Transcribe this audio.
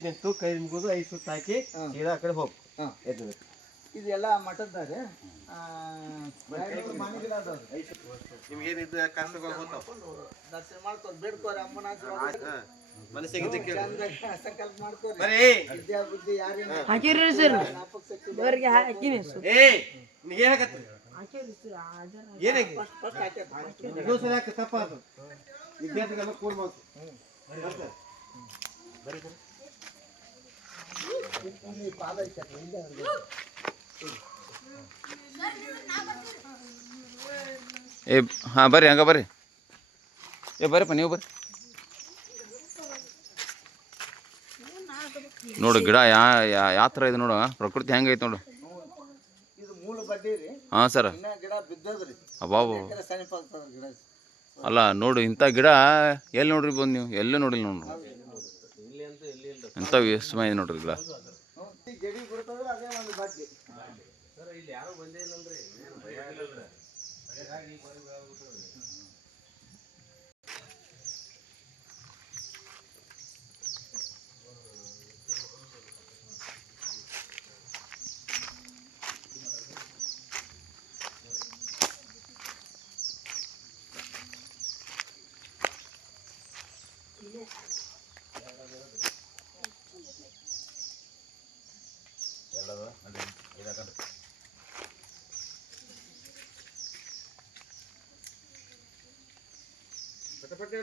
ನಿಂತು ಕೈ ಮುಗಿದು 5 ಸುತ್ತು ಹಾಕಿ ಸೀದಾ ಆ ಕಡೆ ಹೋಗಿ ಎದ್ದು ಇದೆಲ್ಲ ಮಠದ್ದಾಗ ನಿಮ್ಗೇನಿದ್ದು ಕಷ್ಟಗಳು ದರ್ಶನ ಮಾಡ್ಕೊಂಡು ಬೇಡ್ಕೋರಿ ಅಮ್ಮನ ಮನಸ್ಸಿಗೆ ಸಂಕಲ್ಪ ಮಾಡ್ಕೋರಿ ವಿದ್ಯಾ ಬುದ್ಧಿ ಯಾರೇನು ತಪ್ಪ ವಿದ್ಯಾರ್ಥಿಗೆಲ್ಲ ಕೂಡ್ಬೋದು ಪಾದ ಏ ಹಾಂ ಬರ್ರಿ ಹಂಗೆ ಬರ್ರಿ ಬರ್ರಿಪ್ಪ ನೀವು ಬರ್ರಿ ನೋಡು ಗಿಡ ಯಾವ ಥರ ಇದೆ ನೋಡು ಪ್ರಕೃತಿ ಹೆಂಗೈತೆ ನೋಡು ಹಾಂ ಸರ ಅಬ್ಬಾಬು ಅಲ್ಲ ನೋಡು ಇಂಥ ಗಿಡ ಎಲ್ಲಿ ನೋಡ್ರಿ ಬಂದು ನೀವು ಎಲ್ಲೂ ನೋಡಿಲ್ಲ ನೋಡ್ರಿ ಇಂಥ ವಿಸ್ಮಯ ಇದೆ ನೋಡ್ರಿ ಗಿಡ ಪಟ್ಟ